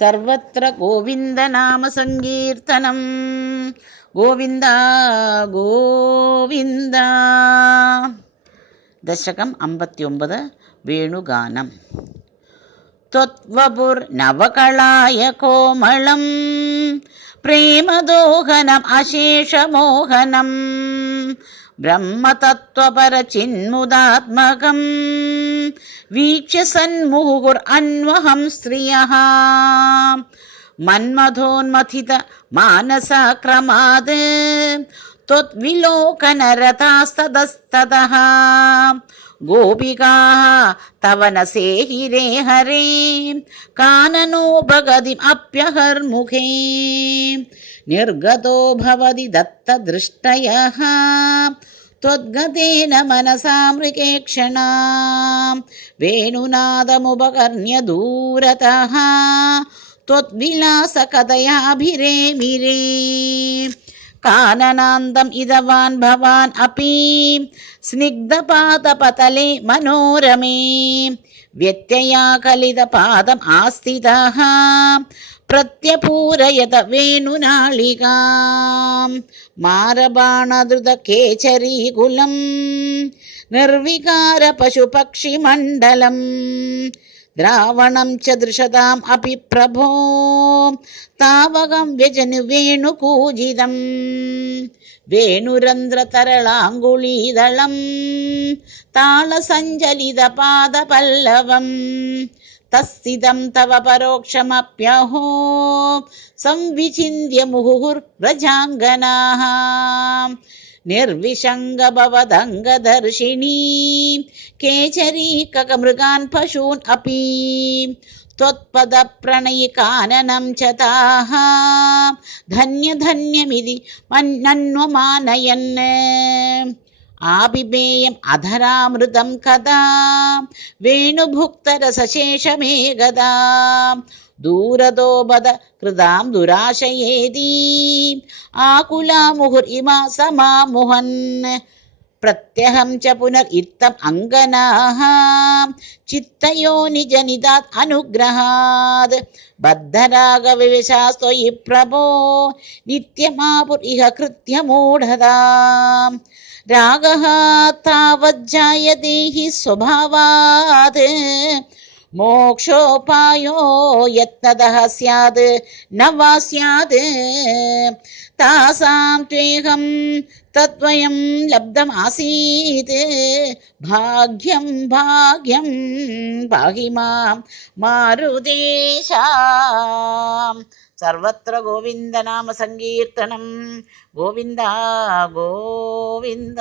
ಸರ್ವತ್ರ ಗೋವಿಂದ ನಾಮ ಸಂಕೀರ್ತನಂ ಗೋವಿಂದ ಗೋವಿಂದ. ದಶಕಂ 59 ವೇಣುಗಾನಂ. ತ್ವದ್ವಪುರ್ನವಕಳಾಯ ಕೋಮಳಂ ಪ್ರೇಮದೋಹನಂ ಅಶೇಷಮೋಹನಂ ಬ್ರಹ್ಮತತ್ವಪರಚಿನ್ಮುದಾತ್ಮಕಂ ವೀಕ್ಷ್ಯ ಸನ್ಮುಹುರ್ಅನ್ವಹಂ ಸ್ತ್ರಿಯಃ ಮನ್ಮಥೋನ್ಮಥಿತ ಮಾನಸಕ್ರಮಾದ್ ತ್ವದ್ವಿಲೋಕನರತಾಸ್ತತಃ ಗೋಪಿಕಾಃ ತವ ನ ಸೇಹಿರೇ ಹರೇ ಕಾನನೋ ಭಗದಿಂ ಅಪ್ಯಹರ್ಮುಖೇ ನಿರ್ಗತೋ ಭವತಿ ದತ್ತದೃಷ್ಟಯಃ ತ್ವದ್ಗತೇನ ಮನಸಾ ಮೃಗೇಕ್ಷಣಾ ವೇಣುನಾದಮುಪಕರ್ಣ್ಯ ದೂರತಃ ತ್ವದ್ವಿಲಾಸಕಥಯಾಭಿರೇಮಿರೇ ಕಾನನಾಂತಂ ಇದವಾನ್ ಭವಾನ್ ಅಪಿ ಸ್ನಿಗ್ಧಪಾದಪತಲೆ ಮನೋರಮೇ ವ್ಯತ್ಯಯಾಕಲಿತಪಾದಂ ಆಸ್ಥಿತಃ ಪ್ರತ್ಯಪೂರಯತ ವೇಣುನಾಳಿಕಾಂ ಮಾರಬಾಣಧೃತಕೇಚರೀಕುಲಂ ನಿರ್ವಿಕಾರ ಪಶುಪಕ್ಷಿಮಂಡಲಂ ದ್ರಾವಣಂ ಚ ದೃಶತಾಂ ಅಪಿ ಪ್ರಭೋ ತಾವಗಂ ವ್ಯಜನು ವೇಣುಕೂಜಿತಂ ವೇಣುರಂಧ್ರತರಳಾಂಗುಳೀದಳಂ ತಾಳಸಂಜಲಿತಪಾದಪಲ್ಲವಂ ತಸ್ಥಿತಂ ತವ ಪರೋಕ್ಷಮಪ್ಯಹೋ ಸಂವಿಚಿನ್ಯ ಮುಹುರ್ವ್ರಜಾಂಗನಾಃ ನಿರ್ವಿಶಂಗ ಭವದಂಗದರ್ಶಿಣೀ ಕೇಚರೀಕಮೃಗಾನ್ ಪಶೂನ್ ಅಪಿ ತ್ವತ್ಪದ ಪ್ರಣಯಿ ಕಾನನಂ ಚ ತಾಃ ಧನ್ಯ ಧನ್ಯಮಿತಿ ನನ್ವಮಾನಯನ್ ಆಬಿಬೇಯಂ ಅಧರಾಮೃತಂ ಕದಾ ವೇಣುಭುಕ್ತರಸಶೇಷಮೇಗದಾ ದೂರದೋ ಬದ ಕೃತಾಂ ದುರಾಶಯೇತಿ ಆಕುಲಾ ಮುಹುರಿಮಾ ಸಮಾಮುಹನ್ ಪ್ರತ್ಯಹಂ ಚ ಪುನರ್ ಇತ್ತಂ ಅಂಗನಾಃ ಚಿತ್ತಯೋ ನಿಜ ನಿದಾತ್ ಅನುಗ್ರಹಾದ್ ಬದ್ಧರಾಗವಿವಶಾಸ್ತ್ವಯಿ ಪ್ರಭೋ ನಿತ್ಯಮಾಪುರ್ ಇಹ ಕೃತ್ಯ ಮೂಢತಾಂ ರಾಗಃ ತಾವಜ್ಜಾಯತೆ ಹಿ ಸ್ವಭಾವಾತ್ ಮೋಕ್ಷೋಪಾಯೋ ಯತ್ನತಃ ಸ್ಯಾದ್ ನ ವಾ ಸ್ಯಾದ್ ತಾಸಾಂ ತ್ವೇಹಂ ತದ್ವಯಂ ಲಬ್ಧಮಾಸೀತ್ ಭಾಗ್ಯಂ ಭಾಗ್ಯಂ ಪಾಹಿ ಮಾಂ ಮಾರುದೇಶಾ. ಸರ್ವತ್ರ ಗೋವಿಂದ ನಾಮ ಸಂಕೀರ್ತನಂ ಗೋವಿಂದ ಗೋವಿಂದ.